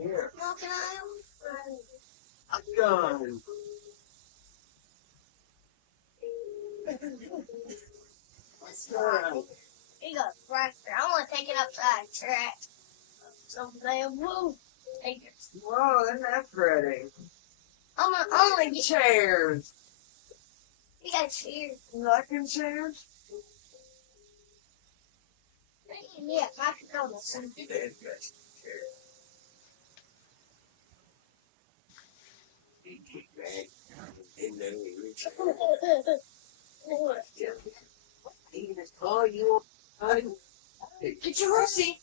Here, Crocodile? I'm done. What's that? Here you go, tractor. I want to take it outside. Track. Someday, woo. Take it. Whoa, isn't that pretty? I'm gonna get Chairs. you got cheers. Rocking chairs? Yeah, I can go with some. Dad's got chairs. You kick back. And then we reach out. Even as tall you are. Get your horsey.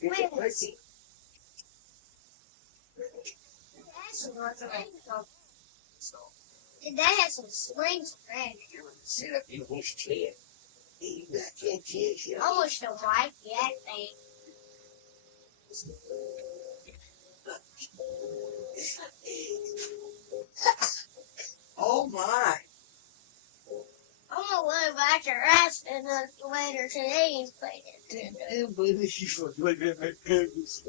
Get your horsey. That has some springs around it. Sit up in his chair. You got that chair, shall I wish the white that thing. Oh my. I'm gonna look back your ass and later today and play it. Damn, I didn't believe you were looking at my goodness.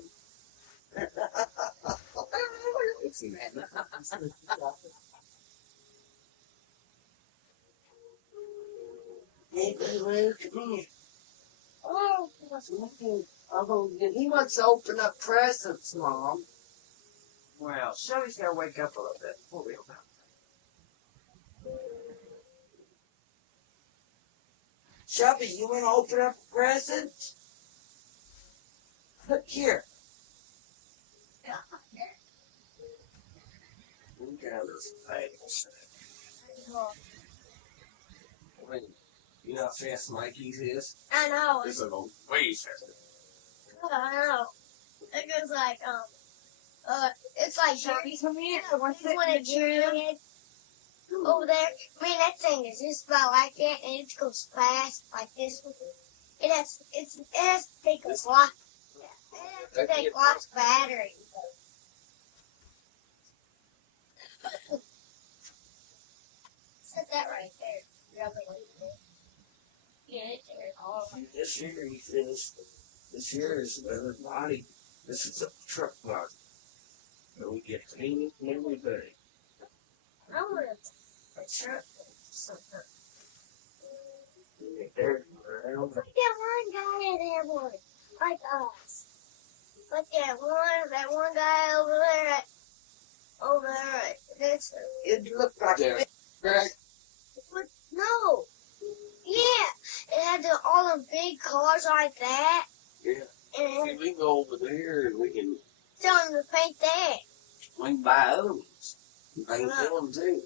Oh, he wants to open up presents, Mom. Well, Shelby's got to wake up a little bit before we open up. Shelby, you want to open up a present? Look here. Look at this bagels. I mean, you know how fast Mikey's is? I know. This is way faster. I know. It goes like, it's like, Come here. you want to get over there. I mean, that thing is just about like that, and it goes fast like this. It has to take a clock. Yeah, it has to take clock's battery. Set that right there. Yeah, it's there. All right. This here, he says, this here is the body. This is a truck body. So we get clean every day. I want a truck. There, around. Look at one guy in there, boy. Like us. Look at that one guy over there. Over there. That's It looked like a Greg. no. Yeah. It had all the big cars like that. Yeah. And We can go over there and we can tell him to paint that. buy other ones. Paint them too.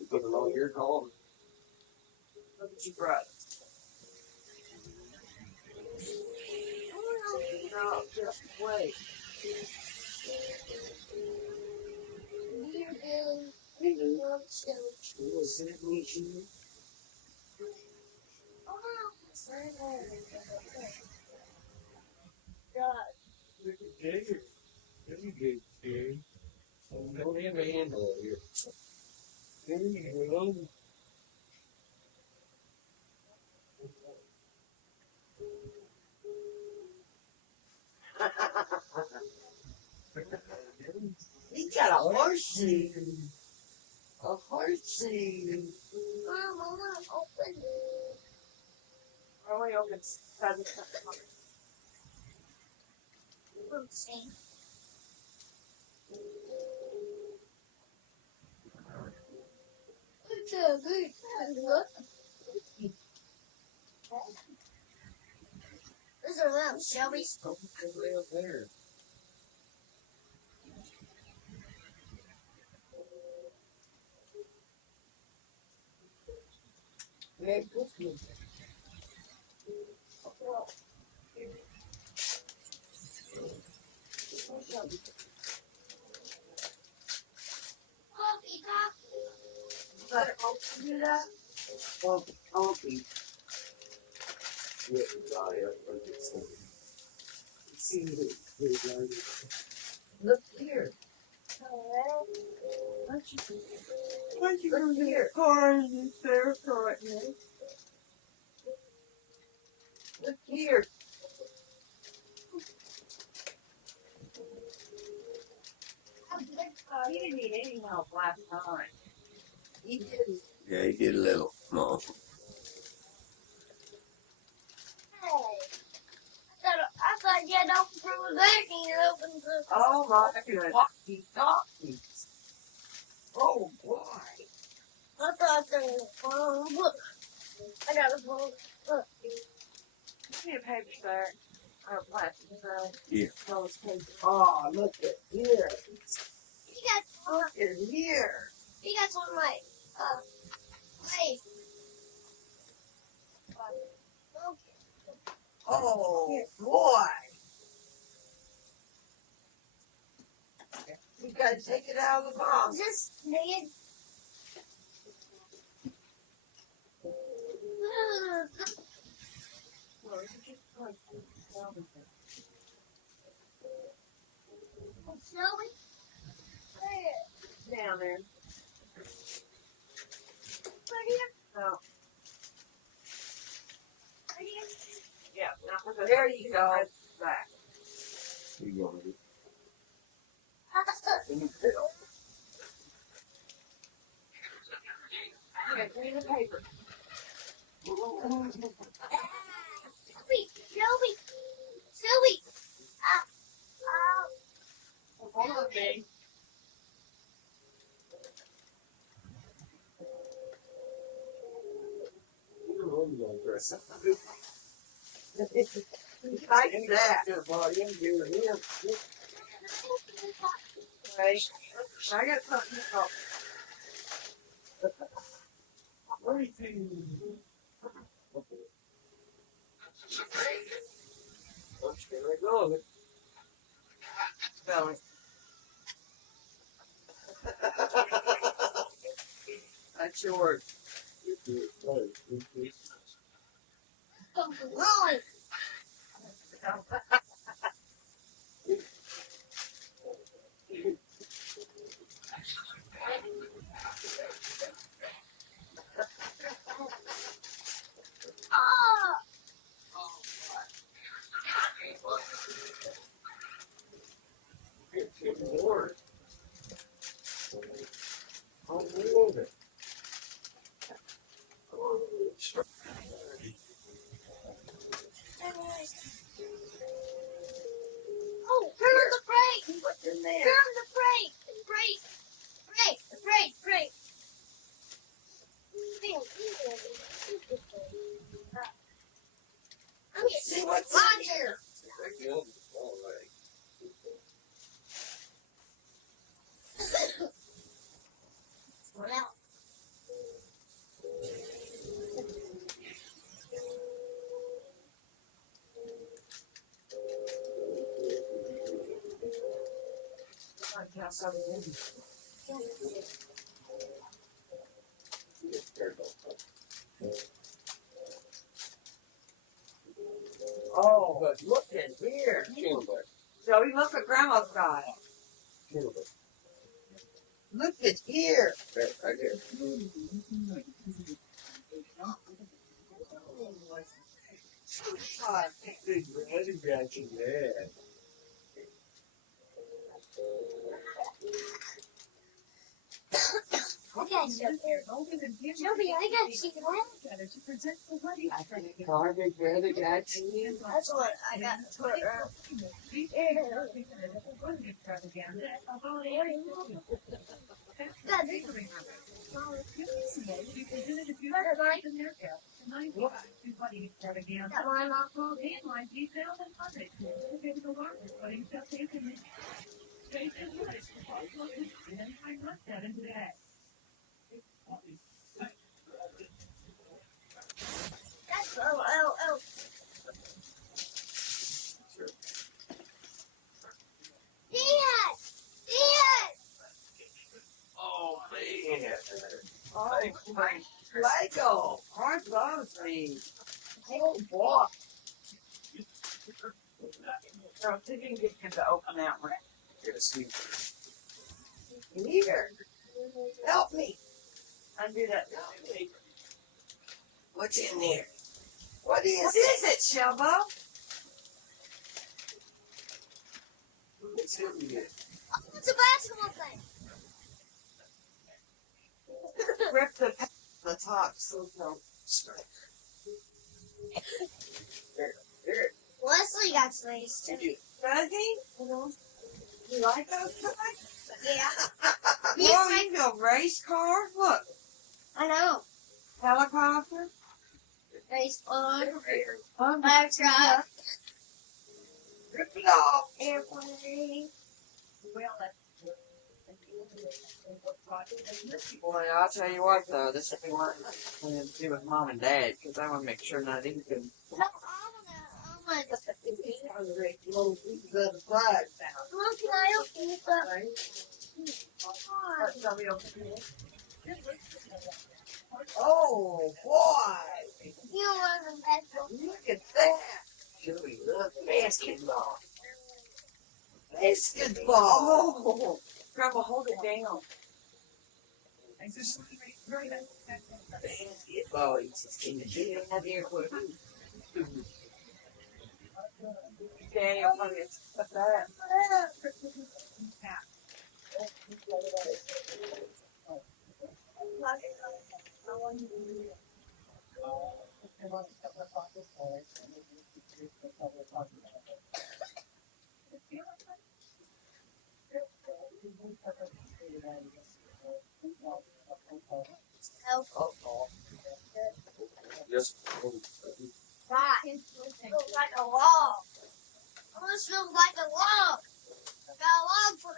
You put them on your car. Look at you, brother. No, just wait. Don't have a handle here. There you go. He got a horseshoe. A horseshoe. Mom, open it. Oh, we open seven. It's a good look. Those are them, Shelby. Way up there. Yeah, good one. Coffee, coffee. Let it open it up. Well, okay. Yeah, Look here. Why'd you go here? Cars and there for it. Look here. He didn't need any help last time. He didn't. Yeah, he did a little. Mom. I thought you had to open from the back and you opened the... Oh my goodness. Talkie. Oh boy. I thought there was a phone. Look. I got a phone. Look. Give me a paper bag. Or a plastic bag. Yeah. No, it's paper. Oh, look at here. You got one. Look at here. You got one like, wait. Okay. Oh boy. You gotta take it out of the box. Just nigga. Snowy? Where? Down there. Right here? Oh, Right here? yeah. Now, there you go. Back. You go with it. Okay, give me the paper. Sylvie! Hold on, babe. Like that. Right. I got something else. Spelling. That's yours. Rolling! Oh, turn on the brake! What's in there? Turn on the brake! Brake! See what's in here. Oh, but look at here. Joey, look at Grandma's got. Look at here. Right there. Big red reaction there. I got you. Joey, I got you. Big red reaction. That's what I got. Oh. Dad! Oh, man. Oh, Lego. Aren't those these? Oh, boy. So, see if you can get him to open that one. Yes. Here. Help me. Undo that. What's in there? What is it, Shelbo? What's in there? Oh, it's a basketball thing. Rip the top so don't start. There. Wesley got space too. Does he? You like those toys? Yeah. Oh, you know race cars? Look. I know. Helicopter. Baseball. Fire Fire truck. Rip it off. Airplane. Boy, I'll tell you what though, this will be one I'm going to do with Mom and Dad because I want to make sure none of these can. No, I want to. Little pieces of the flag down. Mom, can I open this up? Oh boy! You want some basketball? Look at that! Joey, look, basketball. Basketball! Oh! Grandma, hold it down. Basketball. He's just in the gym out there with Daniel, probably put that. Yes. Right. It feels like a log. Almost feels like a log. Got a log for it.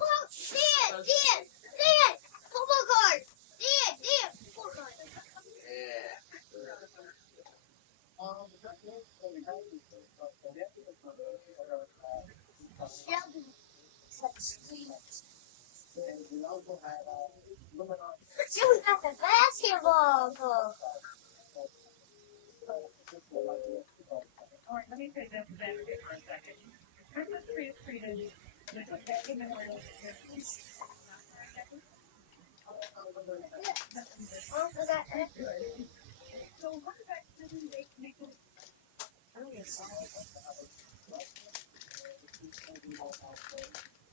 Oh, Dad! Football card! Dad! Football card! Yeah. Shelby. She got the basketball book. All right, let me take that back for a second. Christmas tree is treated with a packet of Oh, forgot that. So what about doesn't make it?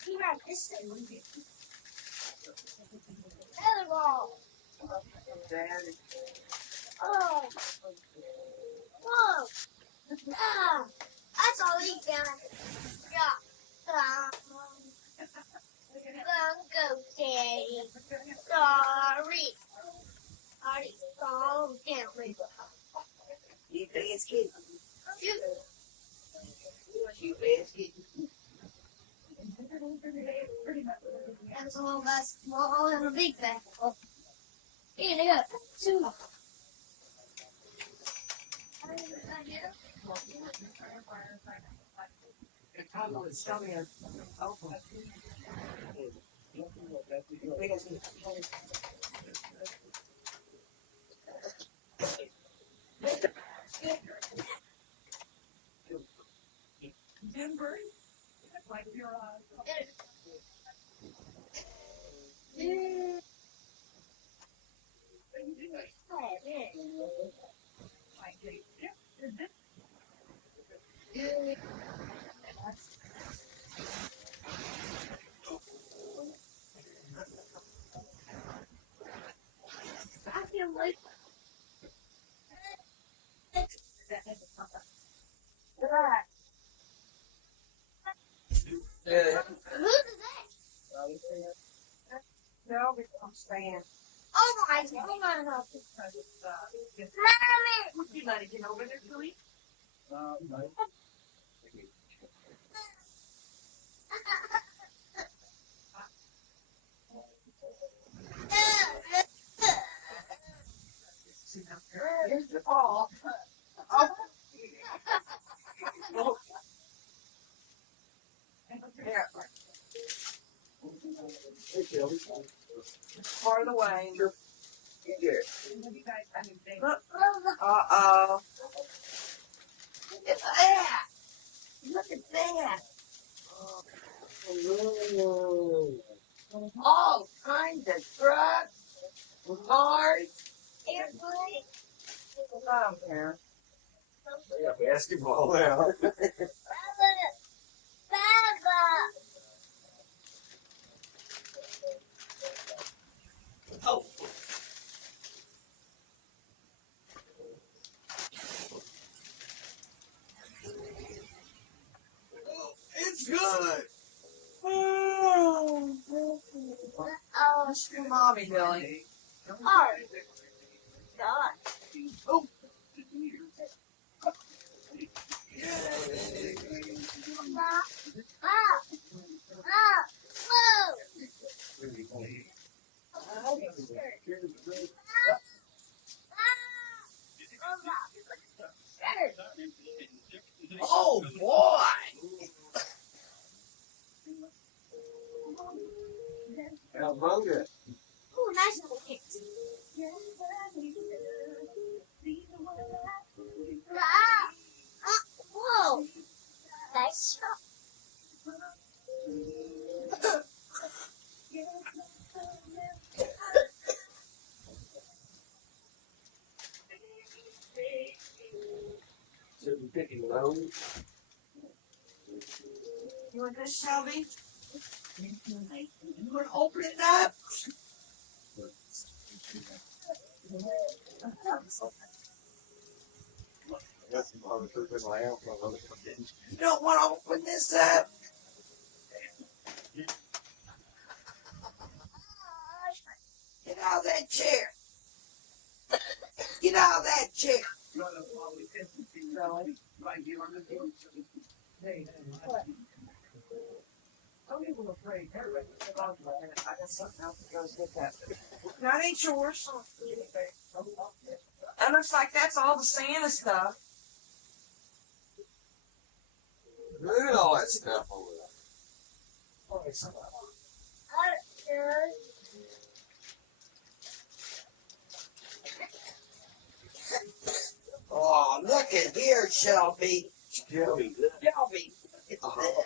He got this thing. Another ball. Daddy. Oh. Whoa. Ah. That's all he got. Yeah. Go, Daddy. Sorry. Sorry. You basket. Shoot. You basket. That's a little basketball and a big basketball. Here they go. Two. Denver, like your like is this I feel like Yeah. who's that? No, I'm staying. Oh my God! Mommy! would you let it get over there, Julie? Here's the ball. Oh, yeah. Hey, Shelby. Part of the way. Sure. Yeah. Uh-oh. Look at that. Look at that. Oh, All kinds of trucks, cars. Airplane. I don't care. they got basketball now. Baba. Baba. Oh. It's good. Oh, Oh, mommy, Billy. oh, God. Oh, Ah, ah, ah, whoa. oh boy. How about it? Oh, nice little kick. Ah, ah, whoa. Nice shot. So you picking low? You want this, Shelby? You want to open it up? You don't want to open this up? Get out of that chair. Get out of that chair. Some people are afraid. Everybody, I got something else that goes with that. That ain't yours. That looks like that's all the Santa stuff. Look at all that stuff over there. Oh, look at here, Shelby. Shelby. Shelby. It's Uh-huh.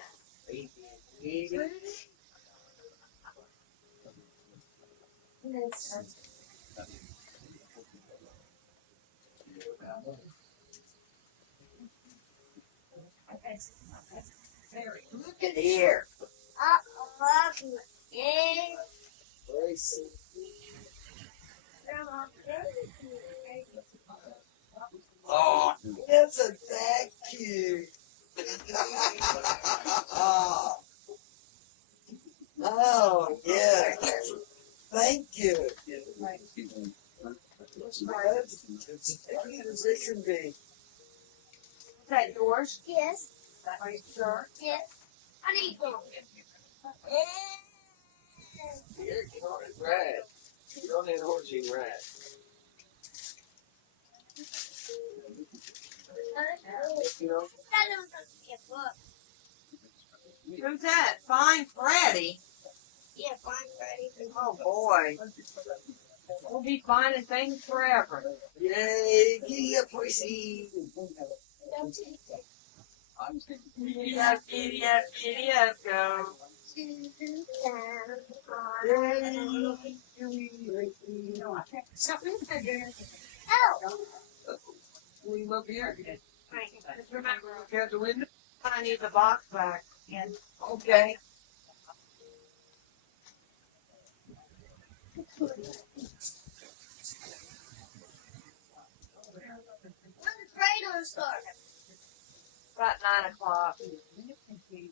Look at here. Yeah. Oh, isn't that cute? Oh, yeah. Thank you. It's as it should be. Is that yours? Yes. Are you sure? Yes. I need one. Here, get on his ride. Get on that horse and ride. You know? Who's that? Fine Freddy. Yeah, fine, Freddy. Oh boy. We'll be finding things forever. Yay, giddy up, Boise. Giddy up, giddy up, giddy up, go. Oh, Leave up here. Just remember, Got the window. I need the box back. Okay. when the trailer start? About 9 o'clock. Be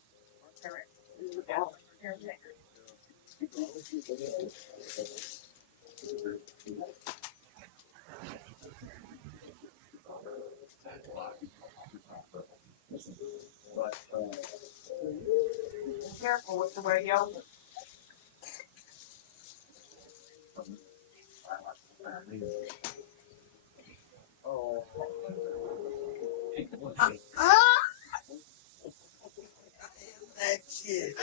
careful with the way you open. Oh. Oh, That's it.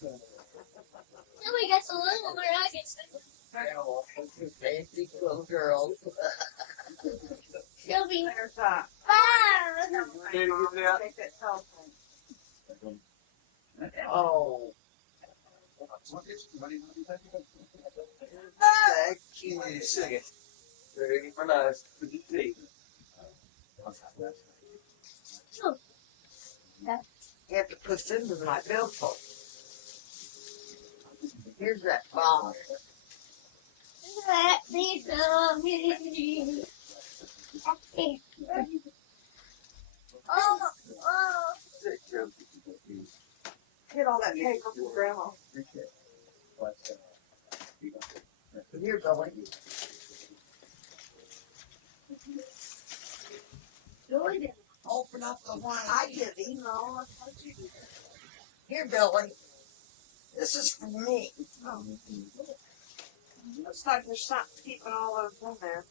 then we got some little nuggets. Fancy little girl. She'll be There's that. fine. Here, get it out. Take that telephone. Oh. Thank you. Second. Very nice. Good to see. You have to push into my billfold. Here's that bomb. Let me come in. Oh, oh. Get all that paper from Grandma. Here, Billy. Good. Open up the one I give him. Here, Billy. This is for me. Looks like there's something keeping all those in there.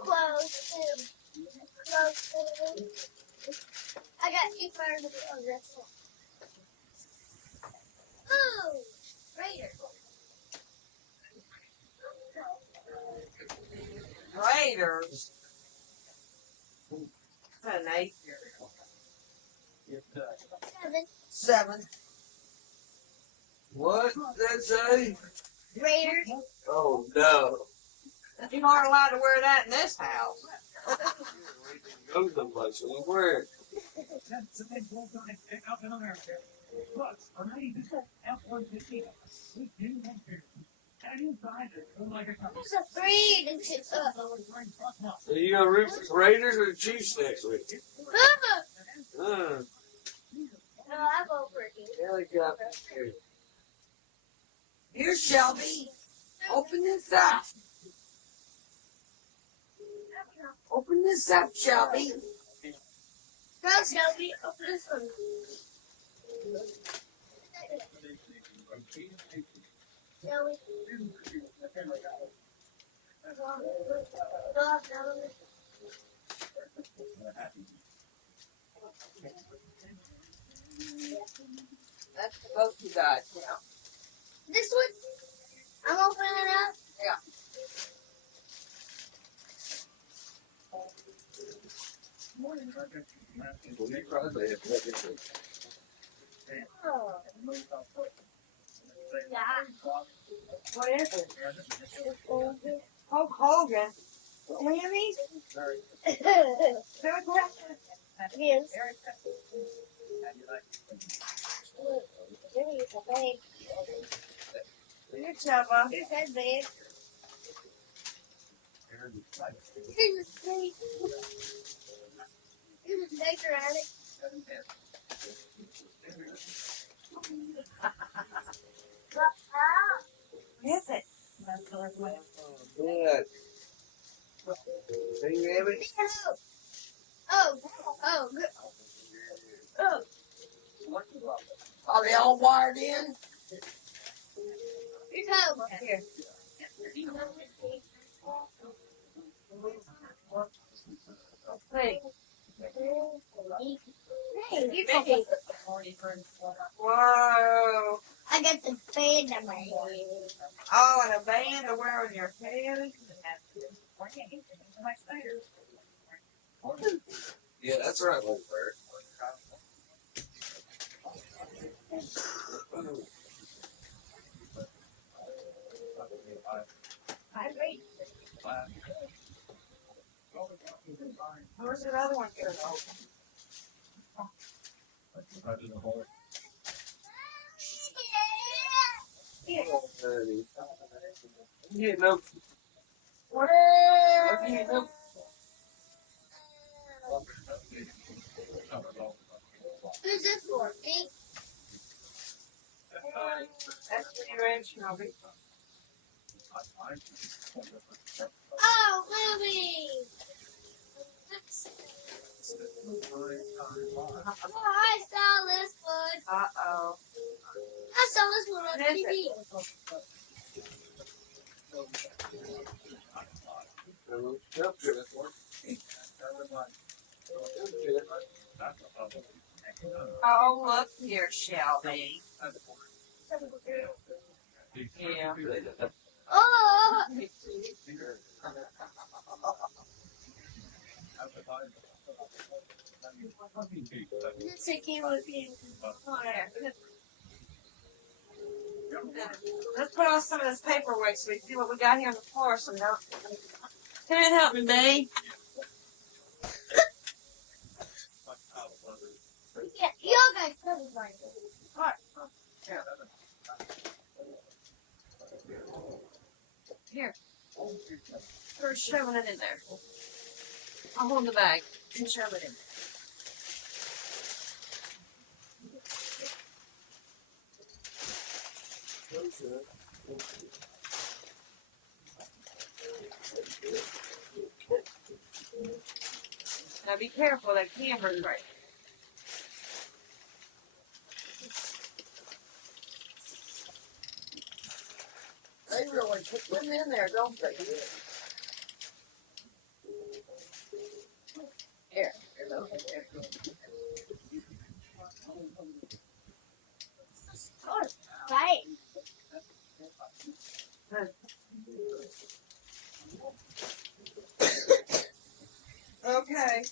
Close to. Close to. I got two fires of this one. Ooh, Raider. Raiders. An 8. 7. 7. What did that say? Raider. Oh, no. You aren't allowed to wear that in this house. Go someplace. Where? There's a 3 and 2. So you gonna root for the Raiders or the Chiefs next week? No, I vote for you. Helicopter. Here, Shelby. Open this up. Open this up, Shelby. Go, Shelby. Open this one. Shelby. That's the vote you got now. This one? I'm opening it up. Oh. Yeah. What is it? Hulk Hogan. Mayonnaise? Yes. Jimmy is a big. Here, Chubba. Here's that big. Here's a big. Here's a bigger at it. What is it? Good. Hey, Rabbit. Oh, good. Oh, Are they all wired in? here's home. Here. Hey, Hey, you Vicky. can Whoa. I got the band on my head. Oh, and a band to wear on your head. Yeah, that's right, little bird. Where's that other one going? Honey. You getting up? What? What are you getting up? Who's this for? Me? That's for your anchovies. Oh, Louie! Oh, I saw this one. Uh-oh. I saw this one on What is TV. Jump to it. Oh, look here, Shelby. Yeah. Oh! This I came with you. Let's put on some of this paperwork so we see what we got here on the floor. So now, come in and help me, babe. Yeah, you guys covered mine. What? Here. We're shoving it in there. I'll hold the bag and shove it in. Now be careful, that camera's right. They really put them in there, don't they? Here. Right. Okay.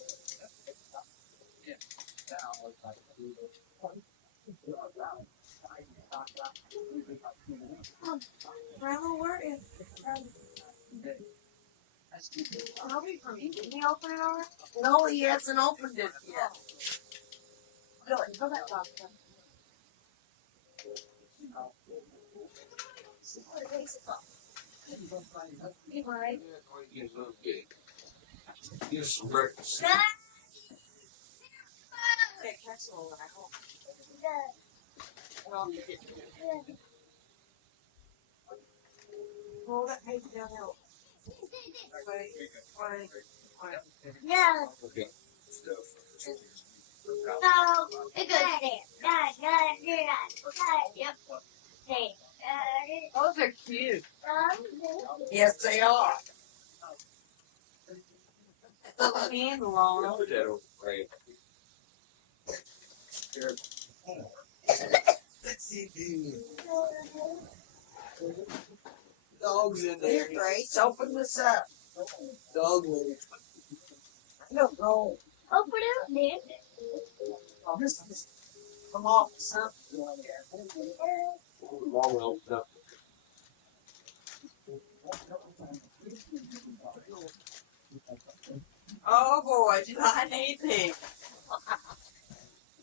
Ronald, where is Robbie from you? Did he open it already? No, he hasn't opened it yet. Billy, go back up. You right? Get some breakfast. Okay, catch a little, I hope. Well, you get to roll that paper down there. Wait. No. Okay. No. It goes there. Yep. Those are cute. Yes, they are. Little handle on them. Put that over right. Dog's in there. Here, Grace, open this up. Dog lady. I don't know. Open it up, man. Oh, this is from off something. Long old stuff. Oh boy, did I need these.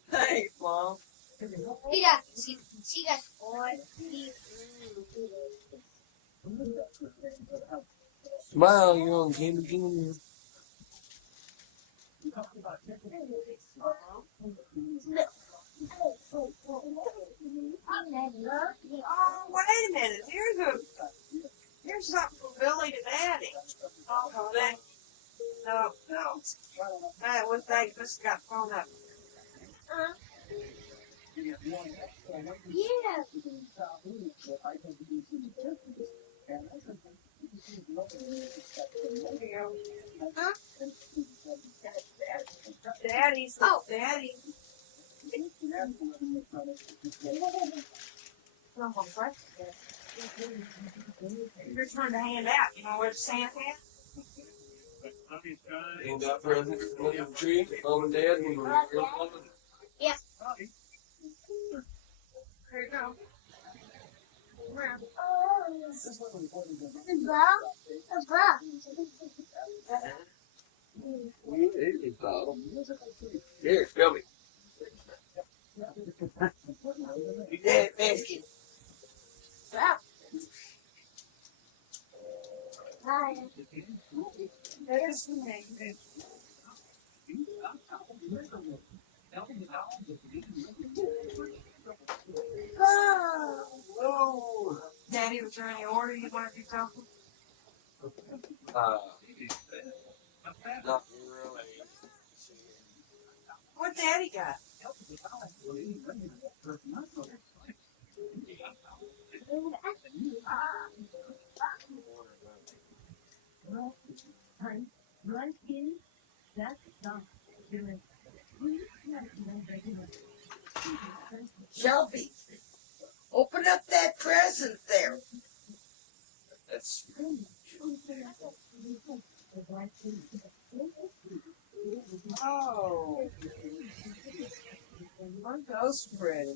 Thanks, Mom. She got one. Smile, you're on Candy Junior. Oh, wait a minute. Here's something for Billy to Daddy. Oh, no, no. That was they just got thrown up. Yeah. go. Huh? Daddy's. Oh. Daddy. No more questions. Your turn to hand out. You know where the Santa at? Ain't got presents under the tree, mom and dad, and your mom. Yeah. There you go. Here, show me. You dad basket. There's the name. Oh. Daddy, was there any order you wanted to tell them? Not really. What Daddy got? Shelby, open up that present there. That's Oh. Aren't those pretty?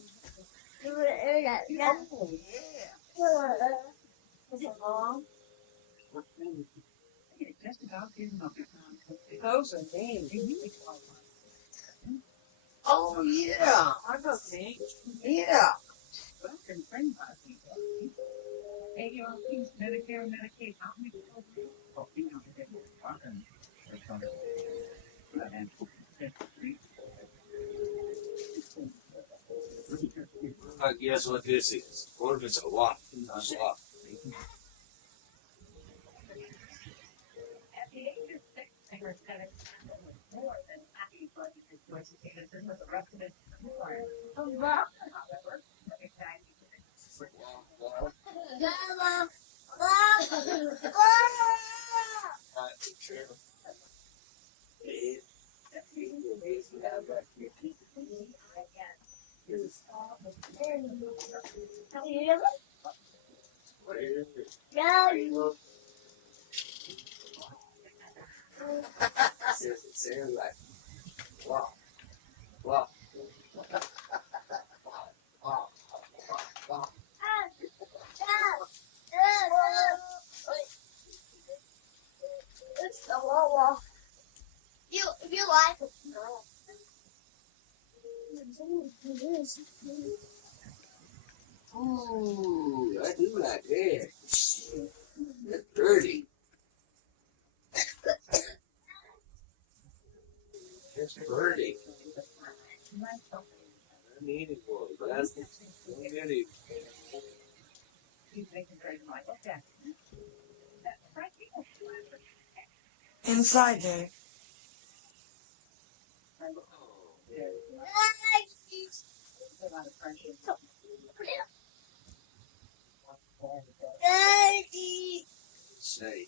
oh yeah. Is it long? Those are neat. Oh yeah, Aren't those neat? yeah. Medicare, Medicaid, how many people? Oh, you know, they get I guess what this is. What if it's a lot? A lot. At the age of 6, they were set more than happy budget choices because this was a recommended requirement. However, exactly. Sounds like wow, wow, wow, wow. It's the wall. If you like it. Ooh, I do like that. That's pretty. That's pretty. I need it for it, but that's really. Inside there. Daddy. Say.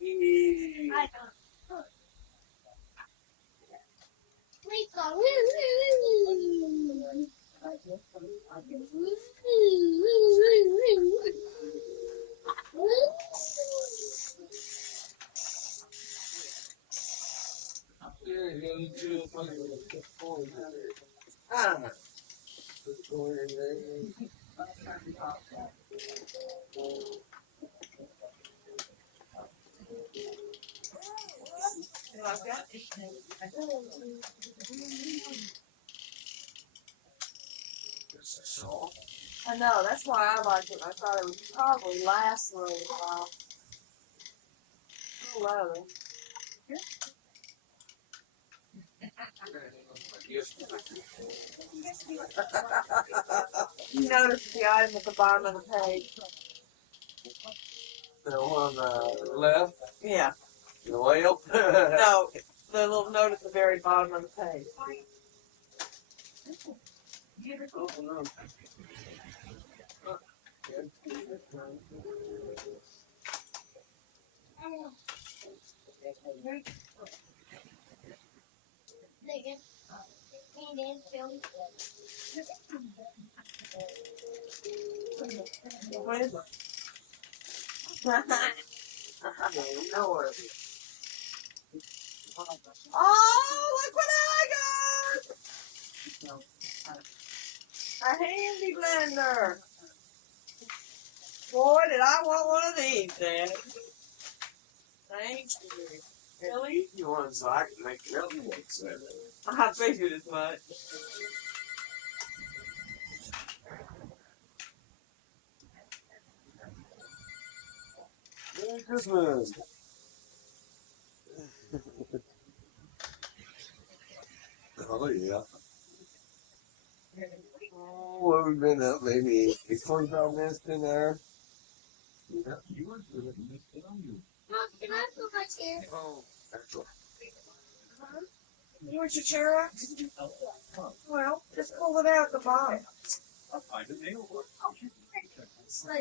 You like that? Salt. I know, that's why I liked it. I thought it would probably last a little while. Oh, leather. You notice the item at the bottom of the page. The one on the left, Yeah. the whale. No, the little note at the very bottom of the page. Nigga. Me and Phil. What is it? Oh, look what I got! A handy blender. Boy, did I want one of these, Daddy. Thank you. Really? You want so I can make real cakes with it. I figured as much. Merry Christmas. Oh yeah. Oh, what have we been up? Maybe 45 minutes in there. Yeah. Mom, can I put my chair? Oh, that's all. You want your chair up? Well, just pull it out the bottom.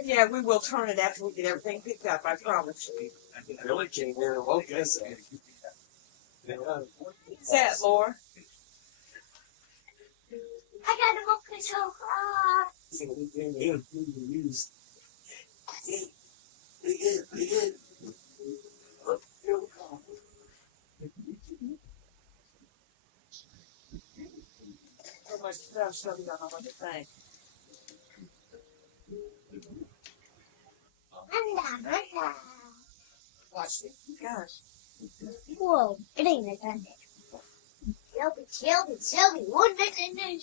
Yeah, we will turn it after we get everything picked up, I promise you. Billy came in and woke us up. Yeah. What's that, Laura? I got a book control. So much stuff you don't know what to think. Watch it. Gosh. Whoa, it ain't like that. Shelby, one minute.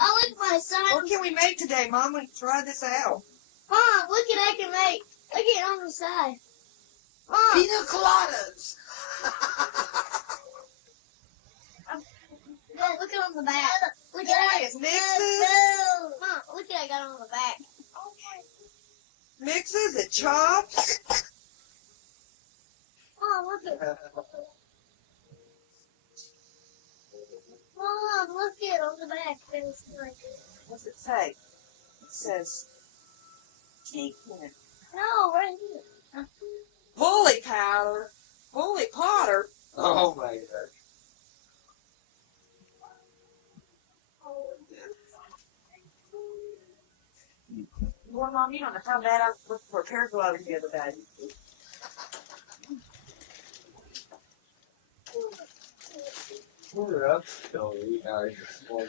Oh, look, my son. What can we make today, Mom? We try this out. Mom, look at I can make. Look at it on the side. Mom, Pina coladas. look at on the back. Look Boy, at it's it. mixes. Mom, look at I got on the back. Mixes, it chops. Mom, look at Mom, look at it on the back. It's like, What's it say? It says Teakman. no, right here. Bully powder. Bully Potter. Oh my God. Well, Mom, you don't know how bad I was looking for a pair of gloves the other day. We're up. So we are small.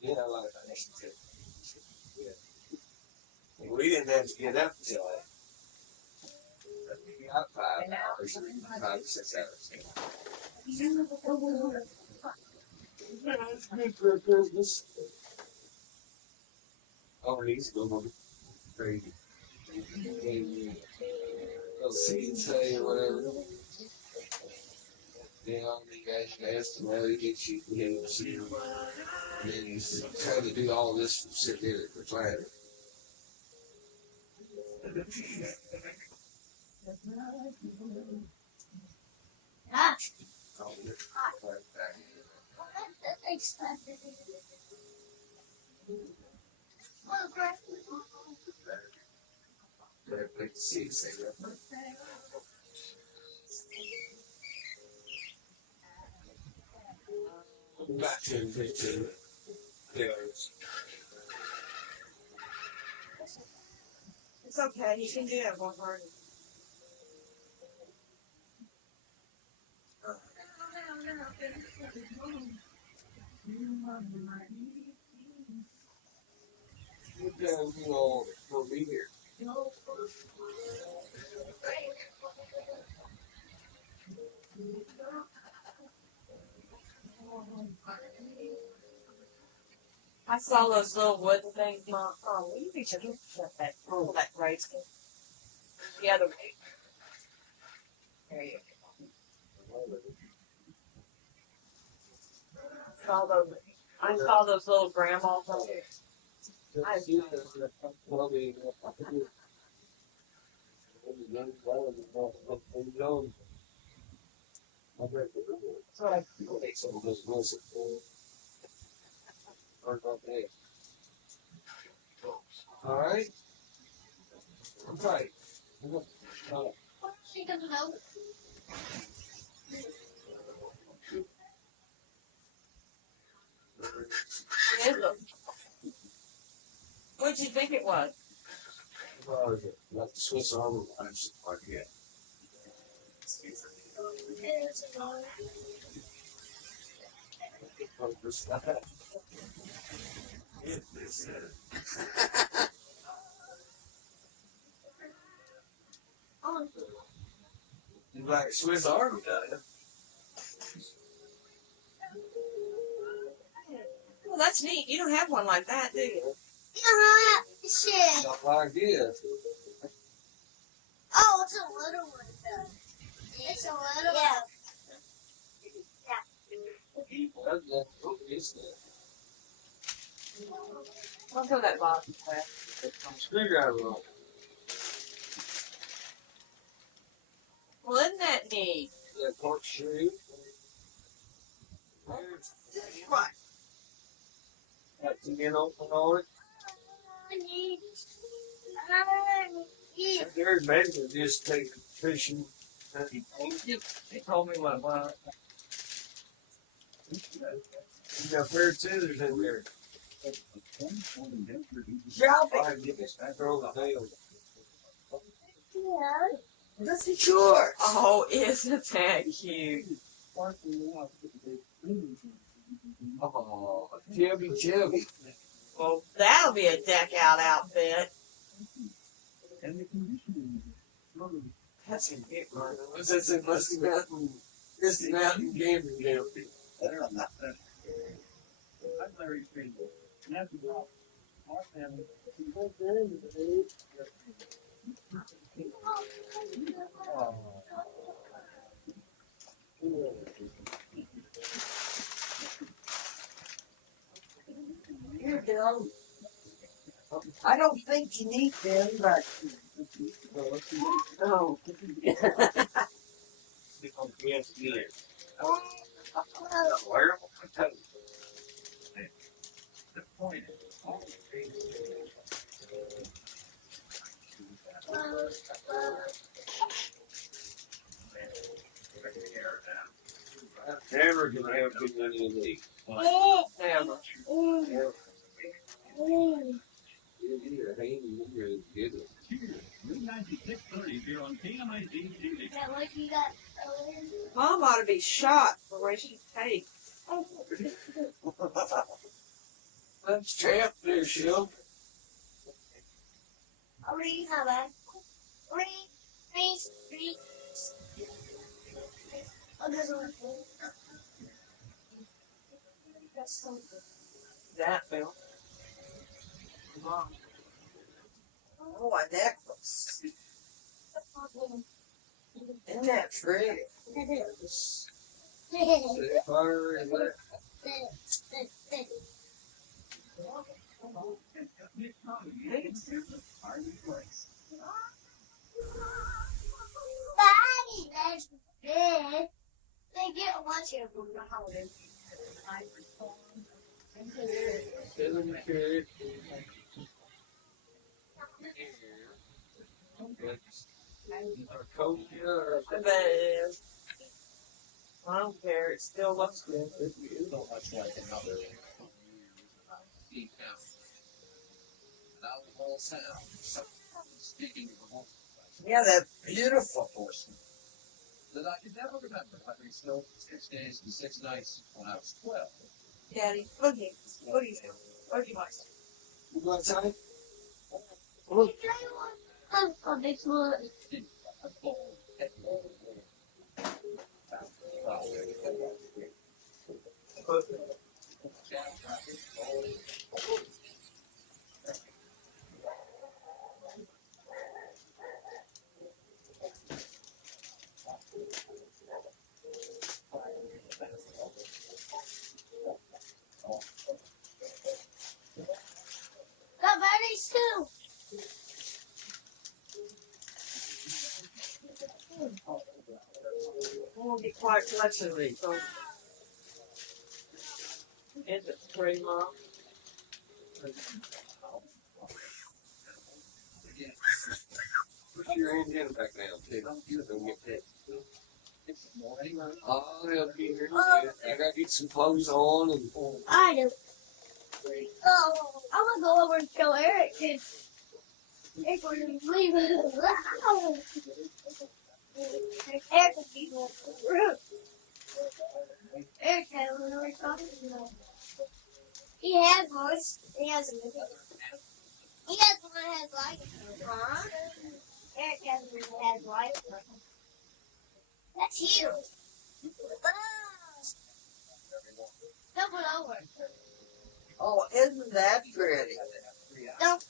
Yeah, a lot of things. Yeah. We didn't have to get up till we got 5 hours, 5 to 6 hours. Yeah, it's good for Christmas. Oh, he's going crazy. They'll see and say or whatever. You know, the guys ask them how they get you, you know, see them. And then you try to do all this and sit there at the platter. Ah, Oh, right back. that's expensive. Well, crap. They're quick to see and say that. Back to 15. Yeah. It's okay. You can do it one hard. You know, we'll be here. I saw those little wooden things, Mom. Oh, you need to shut that. Oh, that right. The other way. There you go. I saw those little grandma things. All right. Okay. She doesn't know. What'd you think it was? Like the Swiss Army knives, like yeah. It's annoying. You like Swiss Army knife? Well, that's neat. You don't have one like that, do you? Shit. Not like this. Oh, it's a little one though. It's a little one. I'll throw that box away. Screwdriver on. Well, isn't that neat? That corkscrew. This one. Got the end open on it. There's basically just take fishing. He told me what it was. You got a pair of scissors in there. Shelby, I throw the nail. this is yours. Oh, isn't that cute? Oh, Chubby. Well, that'll be a deck out outfit. That's a cute one. What's that say? Misty Mountain Gambling Outfit. Here, Bill. I don't think you need them, but Oh. Never gonna have good money in these. Never. That what you got earlier? Mom ought to be shot for the way she takes. That's champ there, Shil. Read how bad? Read. Oh, there's one. That's something. That, Bill. Mom. oh, a necklace. Isn't that pretty? Fire in there. Daddy, that's big. They get a bunch of them. Fill in the carrot. Or coat, or I bet it is. I don't care. It still looks good. Yeah, that's beautiful. That I could never remember having snowed 6 days and 6 nights when I was 12. Daddy, boogie. Boogie's doing. Boogie wants. you got time? Oh, this one. eat quite much of these. So, is it pretty, Mom? Put your antenna back down, too. Don't get that. I'll help you here. I gotta get some clothes on and. I do. Oh, I'm gonna go over and show Eric. Eric will leave. Eric will be rude. Eric has another song. He has one. He has one that has lights. Huh? Eric has one that has lights. That's you. Double over. Oh, isn't that pretty? Don't.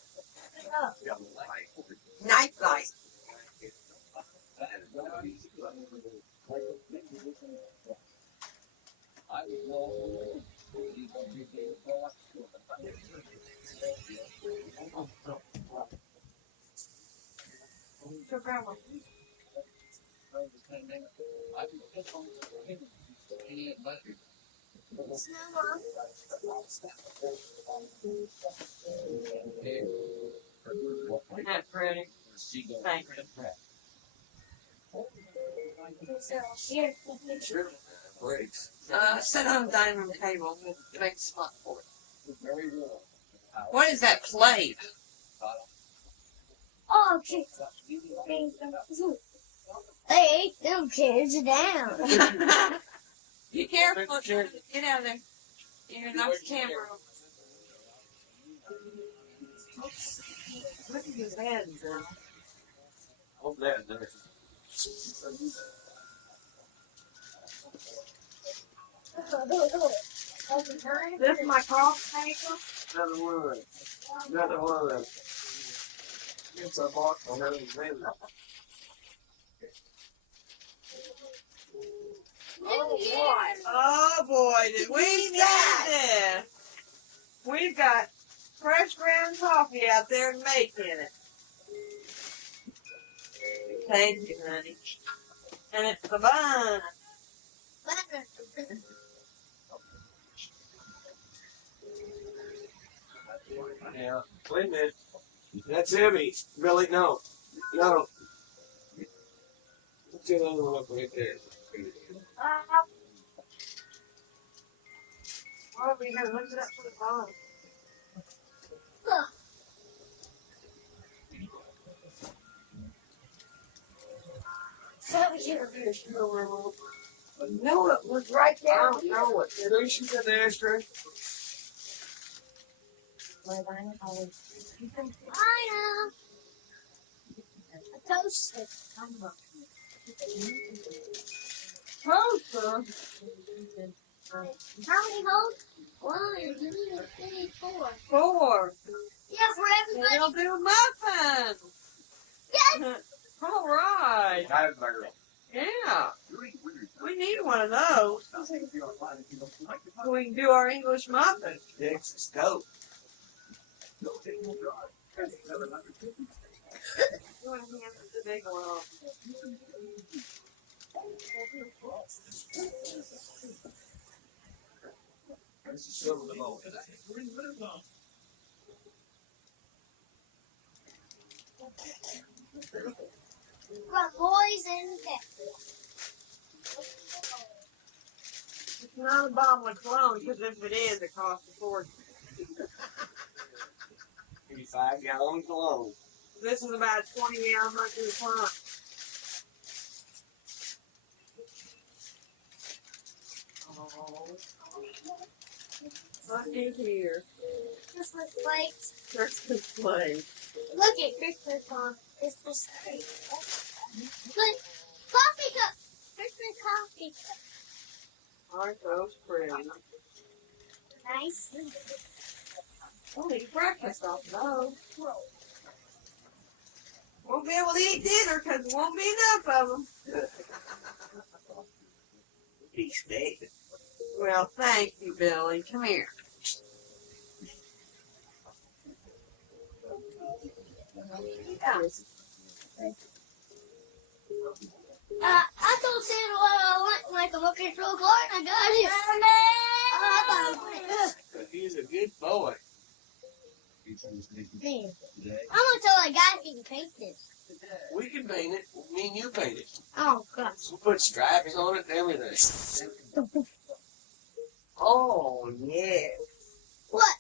Night light. Your grandma. Isn't that pretty? Thank you. Here. Sure. Breaks. Sit on the dining room table and make a spot for it. What is that plate? Oh, kids. They ate them kids down. Be careful. Get out of there. You're gonna knock the camera over. Look at his hands. Hold that there. This is my coffee maker. Another one of them. Another one of them. It's a box on every minute. Oh boy, did we need this. We've got fresh ground coffee out there making it. Thank you, honey. And it's the bun. Yeah. Wait a minute. That's heavy. Billy, no. No. Let's get another one up right there. Oh, we gotta lift it up for the bun. No, it was right I there. don't know what. Lucy's in the ashtray. I know. A toaster. Toaster? How many holes? 1, 2, 3, 4. 4. Yeah, for everybody. They'll do muffins. Yes. All right. Yeah. We need one of those. So we can do our English muffins. Texas go. You want to hand the big one off? Got boys in there. It's not a bomb with cologne, because if it is, it costs a fortune. 85 gallons alone. This is about 20 gallon much of the plant. Oh. Look in here. Christmas plates. Christmas plate. Look at Christmas on Christmas tree. Look, coffee cup. Christmas coffee cup. Aren't those pretty? Nice. We'll eat breakfast off those. Won't be able to eat dinner because there won't be enough of them. He's dead. Well, thank you, Billy. Come here. Yeah. I told Santa what I want, like a remote control car, and I got it. I thought He's a good boy. Man, I'm gonna tell that guy if he can paint this. We can paint it. Me and you paint it. Oh gosh. We'll put stripes on it and everything. Oh, yeah. What?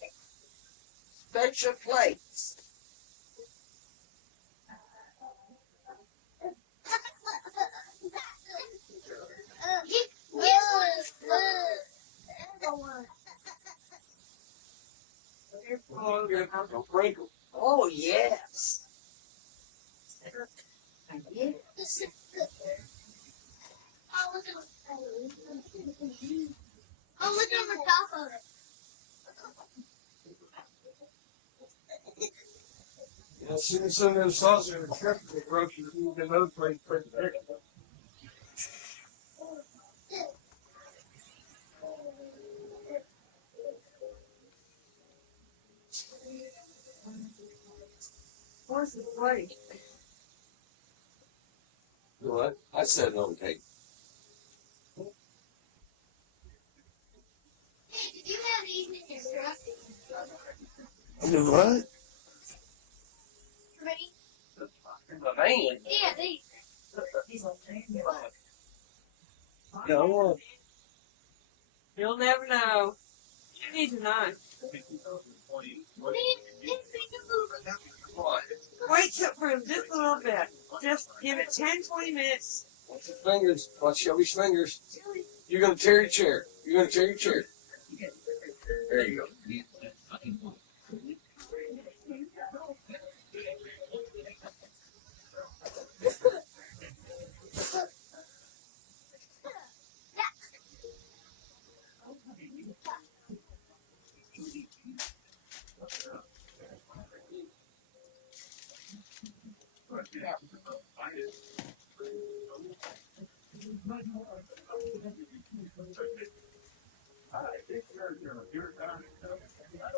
Special plates. Sprinkle. Oh, yes. I'm looking on the top of it. You know, as soon as some of those sauces are tripping, they broke you in those places pretty quick. Where's the plate? You know what? I said it on tape. Hey, did you have these in your truck? You know what? Ready? In the van. Yeah, these. No. You'll never know. You need to know. Wait till for just a little bit. Just give it 10, 20 minutes. Watch your fingers. Watch Shelby's fingers. You're going to tear your chair. You're going to tear your chair. There you go.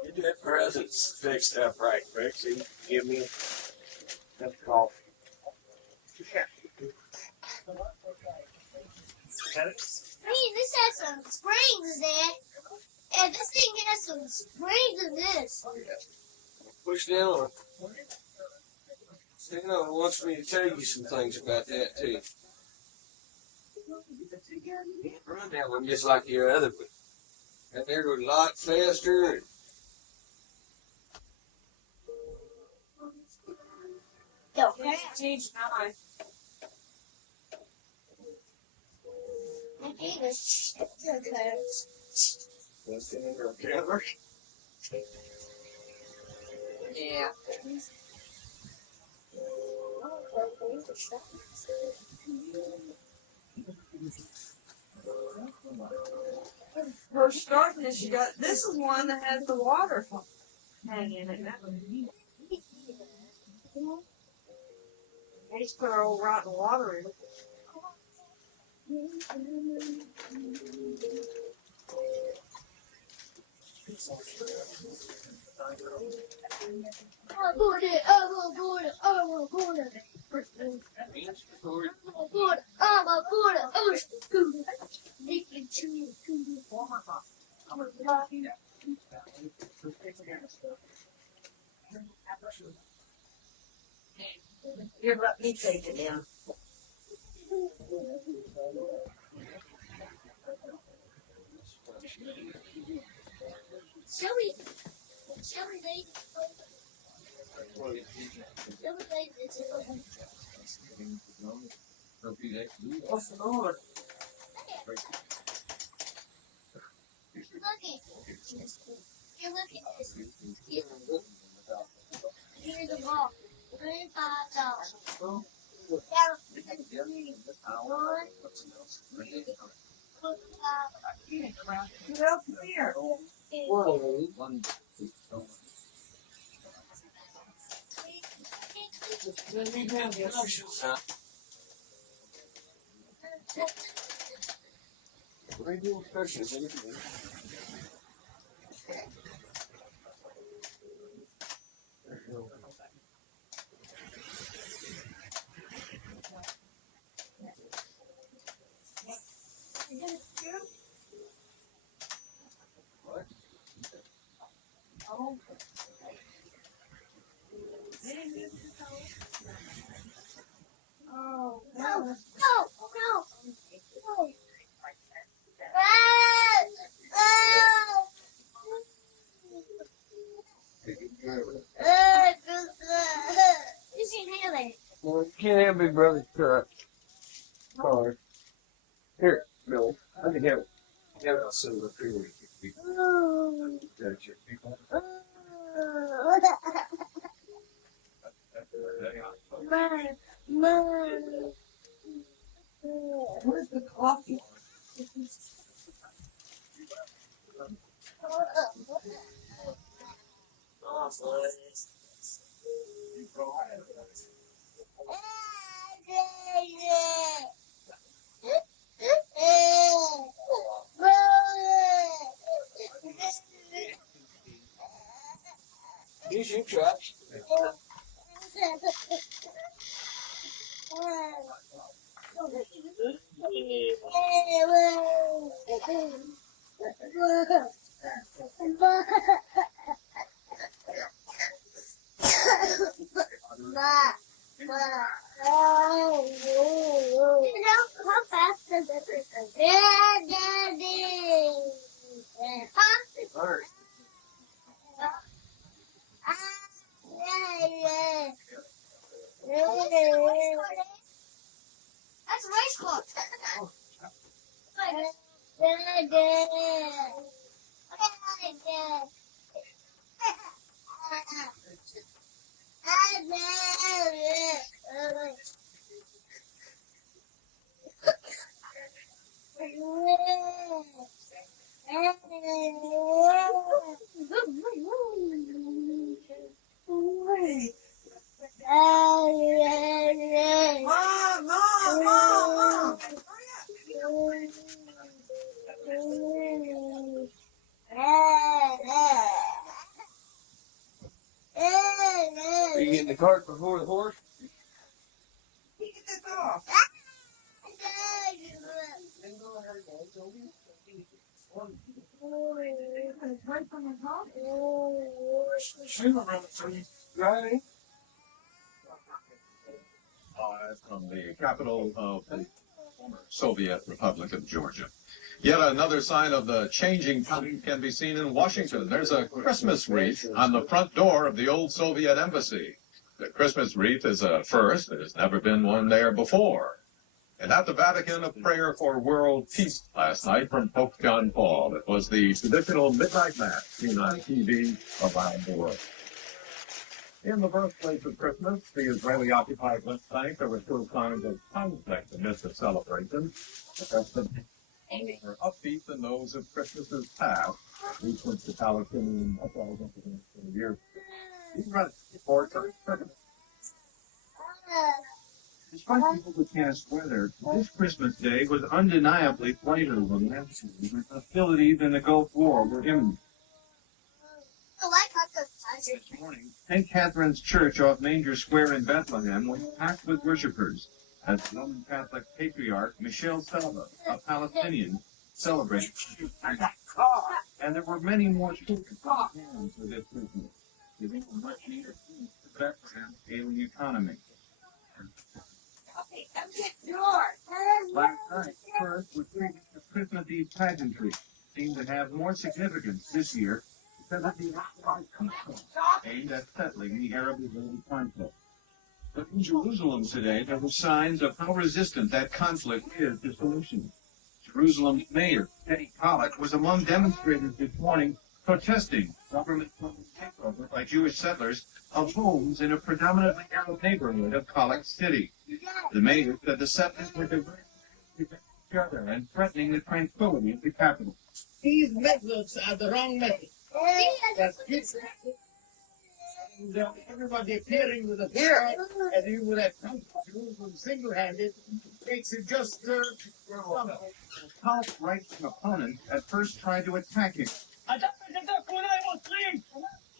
Get that present's fixed up right quick so you can give me that coffee. Hey, this has some springs in it. And this thing has some springs in this. Push down on it. Santa wants me to tell you some things about that too. You can't run that one just like your other one. That there goes a lot faster. Yo, Change nine. okay, this That's in her camera. Yeah. For starting this, you got this is one that has the water hanging in it. They just put our old rotten water in it. I'm going to Here, let me take it down. Shelby, What's the Lord? You're looking at this. Here's the ball. $35. What else is here? Radio questions. Oh, No, no, no, no. You should have it. Well, you can't have Big Brother's truck. Car. Here, Bill. I can have it. Yeah, I'll send it up here. That's your people. Where's the coffee? Use your truck. How fast does it? Daddy. Alright. That's a race clock. Mom, Mom, Mom, Mom. Hurry up. Are you getting the cart before the horse? You get this off. Right. From the capital of the former Soviet Republic of Georgia. Yet another sign of the changing time can be seen in Washington. There's a Christmas wreath on the front door of the old Soviet embassy. The Christmas wreath is a first. There's never been one there before. And at the Vatican, a prayer for world peace last night from Pope John Paul. It was the traditional midnight mass seen on TV around the world. In the birthplace of Christmas, the Israeli-occupied West Bank, there were still signs of conflict amidst the celebration. The more upbeat than those of Christmases past, since the Palestinian uprising for years. These reports are Despite the overcast weather, this Christmas Day was undeniably brighter than last year, when hostilities in the Gulf War were imminent. This morning, St. Catherine's Church off Manger Square in Bethlehem was packed with worshippers as the Roman Catholic Patriarch Michel Salva, a Palestinian, celebrated. And there were many more children hands for this Christmas, giving much needed food to Bethlehem's ailing economy. Last night, first was the Christmas Eve pageantry, seemed to have more significance this year because of the aimed at settling the Arab-Israeli conflict. But in Jerusalem today, there were signs of how resistant that conflict is to solution. Jerusalem's mayor, Teddy Kollek, was among demonstrators this morning protesting government takeover by Jewish settlers of homes in a predominantly Arab neighborhood of Kollek City. The mayor said the settlers were diverting each other and threatening the tranquility of the capital. These methods are the wrong methods. Everybody appearing with a flag and you would have come to Jerusalem single-handed makes it just Kollek's right-wing opponents at first tried to attack him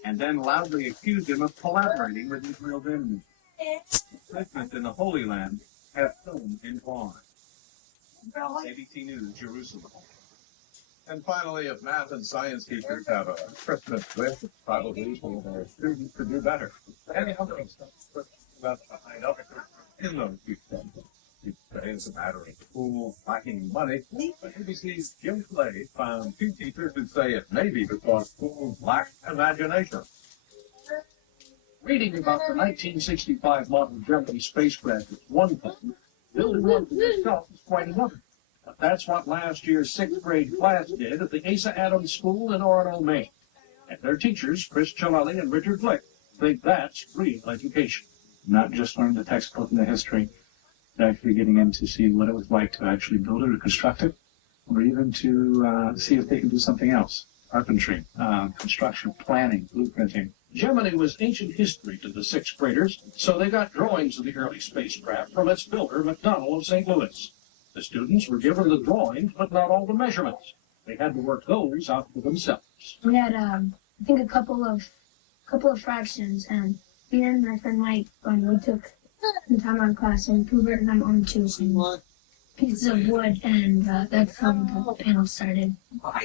and then loudly accused him of collaborating with Israel's enemies. Christmas in the Holy Land has sown in gone. ABC News, Jerusalem. And finally, if math and science teachers have a Christmas wish, it's probably for their students to do better. And how many stuff that's behind other in those teachers. It's a matter of schools lacking money. But ABC's Jim Clay found two teachers who say it may be because schools lack imagination. Reading about the 1965 model Germany spacecraft is one thing. Building one for yourself is quite another. But that's what last year's sixth grade class did at the Asa Adams School in Orono, Maine. And their teachers, Chris Chilelli and Richard Flick, think that's real education. Not just learn the textbook and the history, but actually getting in to see what it was like to actually build it or construct it, or even to see if they can do something else. Carpentry, construction, planning, blueprinting. Gemini was ancient history to the sixth graders, so they got drawings of the early spacecraft from its builder, McDonnell of St. Louis. The students were given the drawings, but not all the measurements. They had to work those out for themselves. We had, I think, a couple of fractions, and me and my friend Mike, we took some time on class and converted them onto some pieces of wood, and that's how the panel started.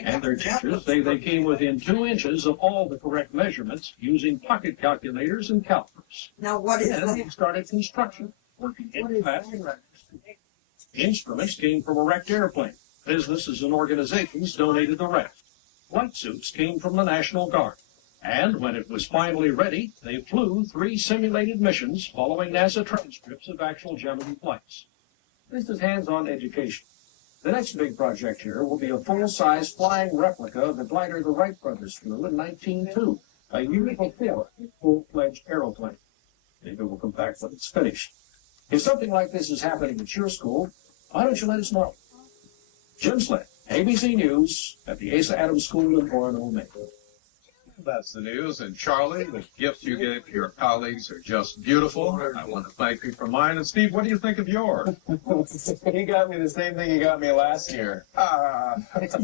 And their teachers say they came within 2 inches of all the correct measurements using pocket calculators and calipers. Now what is Then they that? started construction, working in fast. Instruments came from a wrecked airplane. Businesses and organizations donated the rest. Flight suits came from the National Guard. And when it was finally ready, they flew 3 simulated missions following NASA transcripts of actual Gemini flights. This is hands-on education. The next big project here will be a full-size flying replica of the glider the Wright brothers flew in 1902, a year before a full-fledged aeroplane. Maybe we'll come back when it's finished. If something like this is happening at your school, why don't you let us know? Jim Slett, ABC News, at the Asa Adams School in Orono, Maine. That's the news. And Charlie, the gifts you gave to your colleagues are just beautiful. I want to thank you for mine. And Steve, what do you think of yours? He got me the same thing he got me last year. Thanks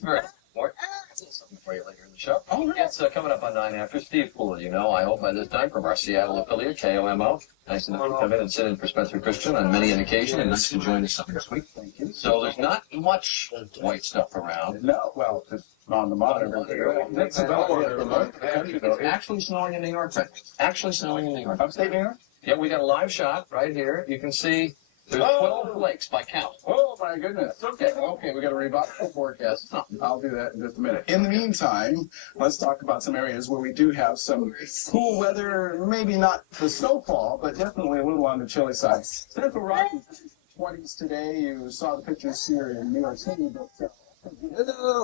very much, Mort. Something for you later in the show. Oh, it's coming up on 9 after. Steve Poole, you know, I hope by this time, from our Seattle affiliate, KOMO. Nice enough to come in and sit in for Spencer Christian on many an occasion, and nice to join us this week. Thank you. So there's not much white stuff around. No, well, just on the monitor. That's about it. It's actually snowing in New York, right? Actually snowing in New York. Upstate New York? Yeah, we got a live shot right here. You can see there's 12 flakes by count. Oh, my goodness. Okay, we got a revival forecast. I'll do that in just a minute. In the meantime, let's talk about some areas where we do have some cool weather, maybe not the snowfall, but definitely a little on the chilly side. Central Rockies, 20s today. You saw the pictures here in New York City, but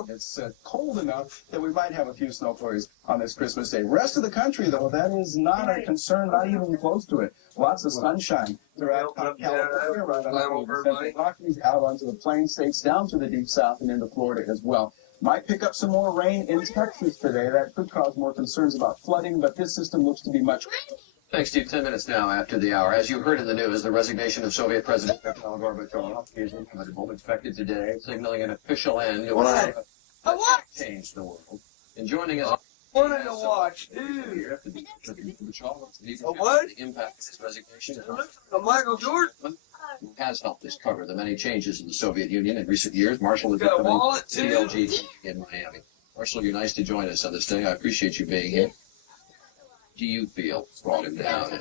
it's cold enough that we might have a few snow flurries on this Christmas Day. Rest of the country, though, that is not a concern, not even close to it. Lots of sunshine throughout California, right on the Central Rockies, out onto the plain states, down to the deep south and into Florida as well. Might pick up some more rain in Texas today. That could cause more concerns about flooding, but this system looks to be much. Thanks, Steve. 10 minutes now after the hour. As you heard in the news, the resignation of Soviet President Mikhail Gorbachev is inevitable, expected today, signaling an official end to what changed the world. And joining us. Wanted to watch, dude. What? The impact of this resignation. Michael Jordan. Who has helped us cover the many changes in the Soviet Union in recent years. Marshall is Got a wallet, too? CLG in Miami. Marshall, you're nice to join us on this day. I appreciate you being here. Do you feel brought him down?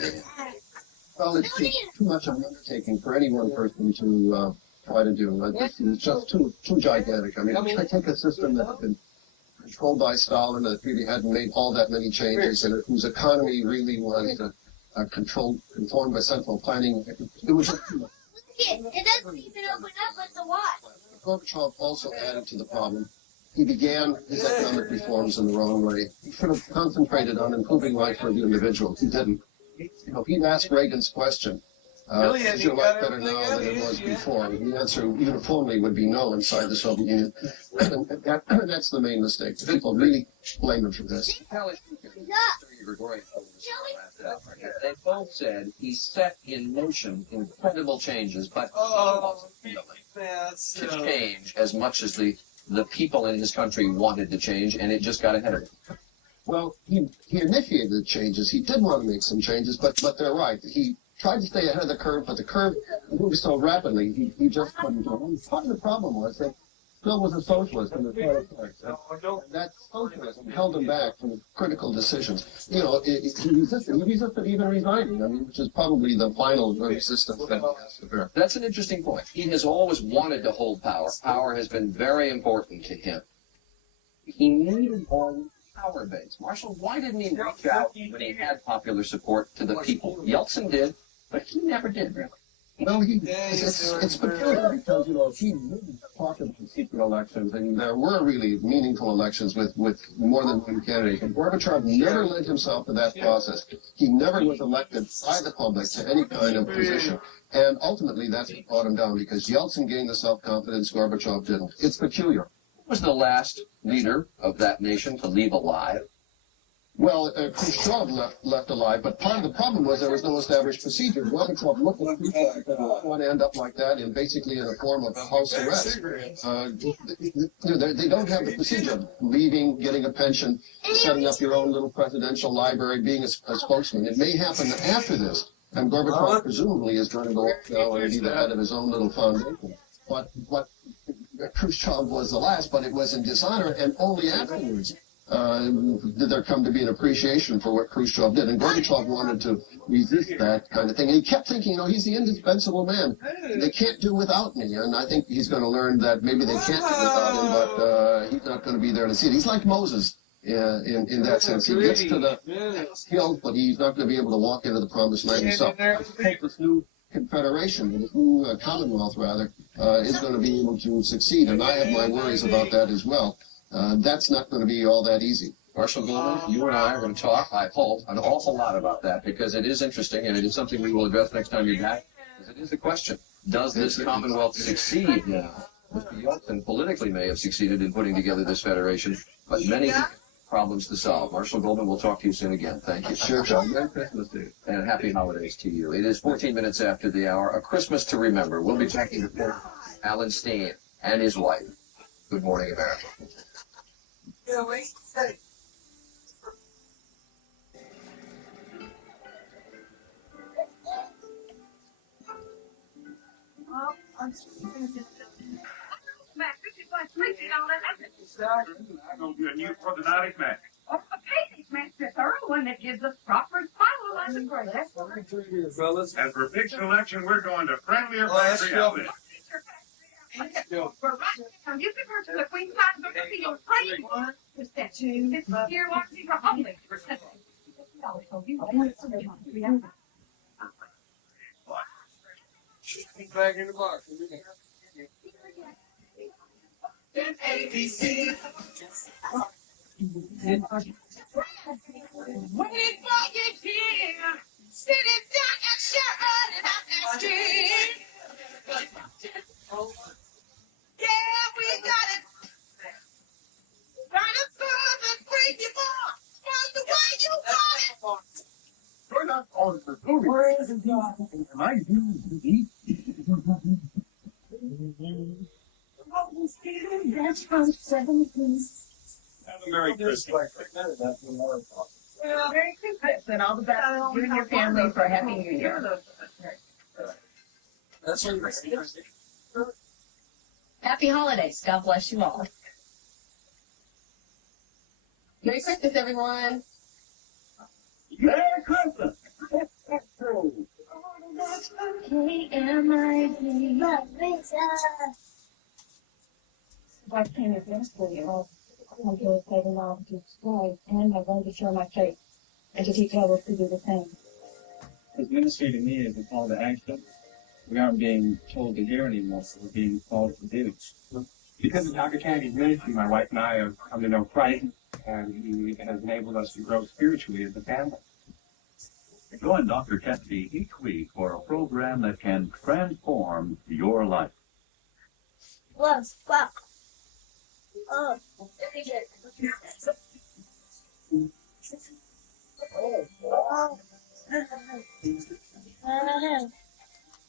Well, it's too much of an undertaking for any one person to try to do. This is just too gigantic. I mean, I take a system that had been controlled by Stalin, that really hadn't made all that many changes, and whose economy really was controlled by central planning. It was just too much. It doesn't even open up at the watch. Gorbachev also added to the problem. He began his economic reforms in the wrong way. He should have concentrated on improving life for the individual. He didn't. You know, he'd ask Reagan's question, is your life better now than it was before? And the answer uniformly would be no inside the Soviet Union. And that's the main mistake. People really blame him for this. They both said he set in motion incredible changes, but to change as much as the people in his country wanted to change, and it just got ahead of him. Well, he initiated the changes. He did want to make some changes, but they're right. He tried to stay ahead of the curve, but the curve moved so rapidly, he just couldn't go. And part of the problem was that Bill was a socialist in the first place. And that socialism held him back from critical decisions. You know, he resisted even resigning, I mean, which is probably the final resistance that he has to bear. That's an interesting point. He has always wanted to hold power. Power has been very important to him. He needed a power base. Marshall, why didn't he reach out when he had popular support to the people? Yeltsin did, but he never did, really. Well, it's peculiar because, you know, he didn't talk about secret elections, and there were really meaningful elections with more than one candidate. And Gorbachev never led himself to that process. He never was elected by the public to any kind of position. And ultimately, that's what brought him down, because Yeltsin gained the self-confidence Gorbachev didn't. It's peculiar. Who was the last leader of that nation to leave alive? Well, Khrushchev left alive, but part of the problem was there was no established procedure. Gorbachev looked at Khrushchev and didn't want to end up like that, basically in a form of house arrest. They don't have the procedure of leaving, getting a pension, setting up your own little presidential library, being a spokesman. It may happen after this, and Gorbachev presumably is going to go off now and be the head of his own little foundation. But Khrushchev was the last, but it was in dishonor, and only afterwards did there come to be an appreciation for what Khrushchev did. And Gorbachev wanted to resist that kind of thing. And he kept thinking, you know, he's the indispensable man. They can't do without me. And I think he's going to learn that maybe they can't do without him, but he's not going to be there to see it. He's like Moses in that sense. He gets to the hill, but he's not going to be able to walk into the promised land himself. I think this new confederation, this new commonwealth, rather, is going to be able to succeed. And I have my worries about that as well. That's not going to be all that easy. Marshall Goldman, you and I are going to talk, I hope, an awful lot about that, because it is interesting, and it is something we will address next time you're back, because it is a question. Does this Commonwealth succeed now? Mr. Yeltsin politically may have succeeded in putting together this federation, but many problems to solve. Marshall Goldman, we'll talk to you soon again. Thank you. Sure, John. Merry Christmas to you. And happy holidays to you. It is 14 minutes after the hour, a Christmas to remember. We'll be talking to Alan Steen and his wife. Good morning, America. I'm going to do a new orthodontic match. Oh, a basic match, the thorough one that gives us proper spinal alignment for us. And for big selection, we're going to Friendlier Factory Outlet. We're right now. You can purchase a queen size orthopedic frame for this year Watson Republic for $7. Back in the box. ABC. Wait for you here. Sitting down and shouting out that street. Yeah, we got it. Trying to serve and bring you more. Just the way you want it. You're not on for food. Where is it? Am I doing to eat? That's from 17. Have a Merry Christmas. Merry Christmas and all the best to you and your family for a Happy New Year. That's what you're Happy holidays. God bless you all. Merry Christmas, everyone. Merry Christmas. K-M-I-D. I came against you. I'm going to take them off to school, and I'm going to show my faith and to teach others to do the same. His ministry to me is a call to action. We aren't being told to hear anymore, we're being called to do. Because of Dr. Kennedy's ministry, my wife and I have come to know Christ, and he has enabled us to grow spiritually as a family. Join Dr. Kennedy each week for a program that can transform your life. Wow. Oh.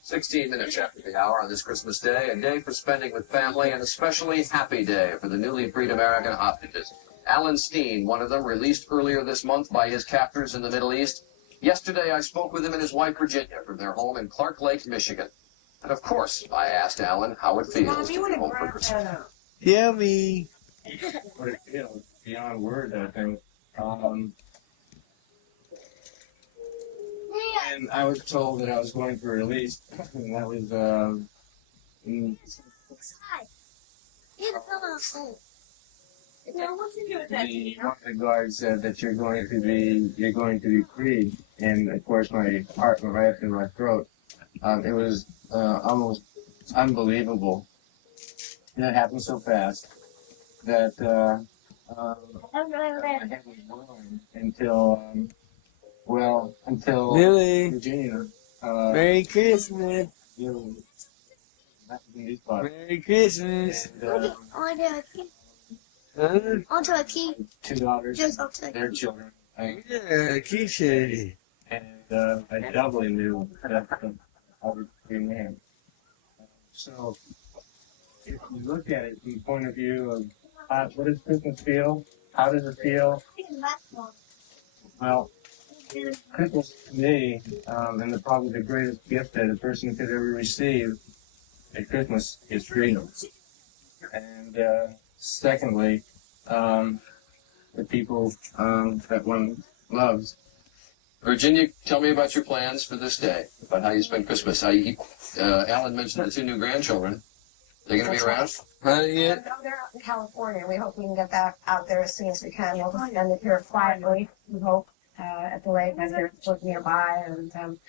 16 minutes after the hour on this Christmas Day, a day for spending with family, and especially happy day for the newly freed American hostages. Alan Steen, one of them, released earlier this month by his captors in the Middle East. Yesterday, I spoke with him and his wife, Virginia, from their home in Clark Lake, Michigan. And of course, I asked Alan how it feels to be home for Christmas. Yummy. What it feels beyond words, I think. And I was told that I was going for release, and that was Inside. Yeah, the pillow outside. No, what's to do with that? one of the guards said that you're going to be freed, and of course my heart went right up in my throat. It was almost unbelievable. And it happened so fast that I had until Lily. Virginia. Merry Christmas. These parts. Merry Christmas. And, Onto a key. 2 daughters, Just onto a their children. Yeah, Keisha. And I doubly knew that I would be a man. So, if you look at it from the point of view of what does Christmas feel? How does it feel? Well, Christmas to me, and probably the greatest gift that a person could ever receive at Christmas is freedom. And secondly, the people that one loves. Virginia, tell me about your plans for this day, about how you spend Christmas. Alan mentioned the 2 new grandchildren. They're going to be around? Yeah. They're out in California. We hope we can get back out there as soon as we can. We'll just spend it here quietly, we hope, at the lake as they're just nearby, and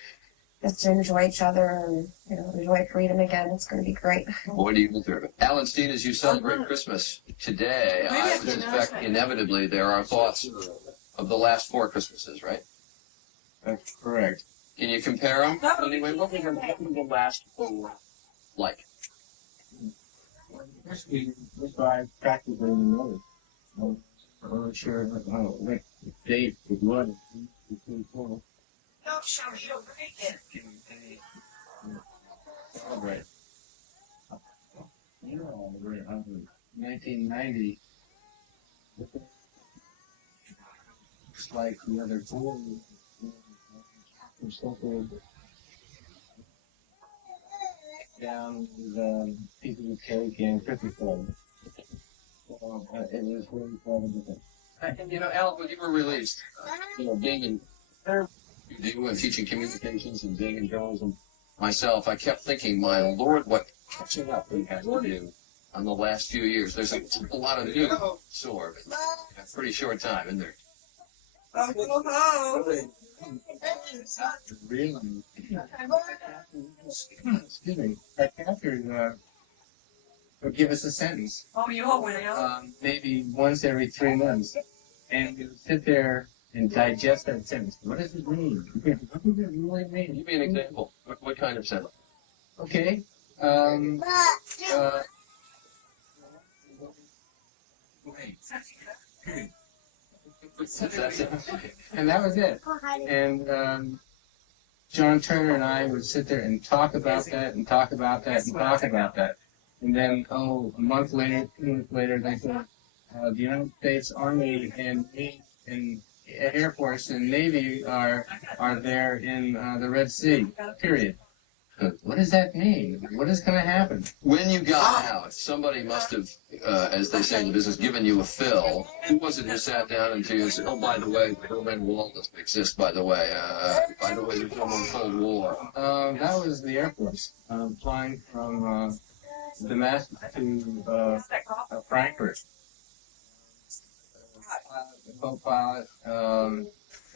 just to enjoy each other and enjoy freedom again. It's going to be great. What do you deserve it? Alan Steen, as you celebrate Christmas today, I would suspect inevitably there are thoughts of the last 4 Christmases, right? That's correct. Can you compare them? Anyway, what were the last 4 like? We drive practically in the middle. I'm not sure what date it was. Don't show me your break it. Celebrate. 1990. It's like the other 4. Down with pieces of cake and Christmas cards. So, it was really fun. And Alan, when you were released, being in you and teaching communications and being in journalism myself, I kept thinking, my Lord, what catching up we had to do on the last few years. There's a lot of new absorb in a pretty short time, isn't there? Really? Excuse me. Our captors would give us a sentence. Oh, you hope it Maybe once every 3 months. And we would sit there and digest that sentence. What does it mean? What does it really mean? Give me an example. What kind of sentence? Okay. And that was it. And John Turner and I would sit there and talk about that and talk about that and talk about that. And then, a month later, 2 months later, they said, the United States Army and Air Force and Navy are there in the Red Sea, period. What does that mean? What is going to happen? When you got out, somebody must have, as they say in the business, given you a fill. Who was it who sat down and to you and said, oh, by the way, the Berlin Wall doesn't exist, by the way, there's no more Cold War? That was the Air Force, flying from Damascus to Frankfurt. The co-pilot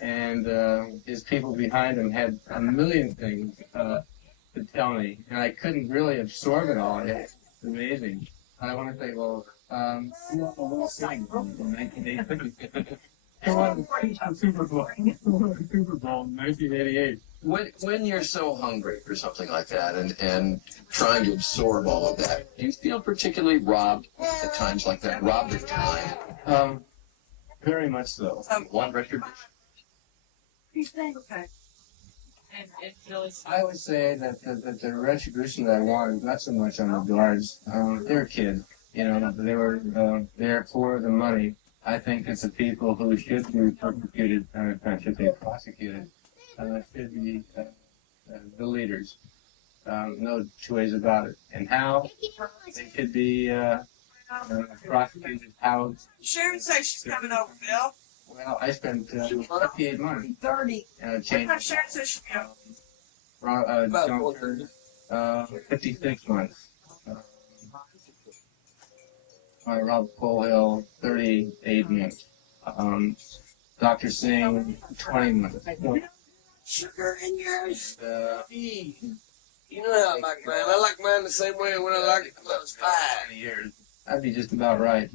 and his people behind him had a million things to tell me, and I couldn't really absorb it all. It's amazing. I want to say, well, who won the World Series in 1988? Who won the Super Bowl? Super Bowl in 1988. When you're so hungry for something like that and trying to absorb all of that, do you feel particularly robbed at times like that? Robbed of time? Very much so. One retribution? Okay. I would say that the retribution that I want is not so much on the guards. They're kids. They were there for the money. I think it's the people who should be persecuted, should be prosecuted. should be the leaders. No two ways about it. And how they could be prosecuted, how. Sharon says she's coming over, Bill. Well, I spent 58 months. 30. Sharon says she's coming. 56 months. Rob Colehill, 38 months. Dr. Singh, 20 months. Sugar in yours. You know how I like mine. I like mine the same way when I like it when I was 5 years. That'd be just about right.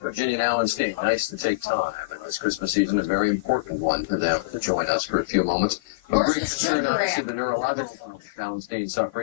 Virginia and Alan Steen, nice to take time in this Christmas season, a very important one for them to join us for a few moments. A brief turn on to the neurological Alan Steen suffering.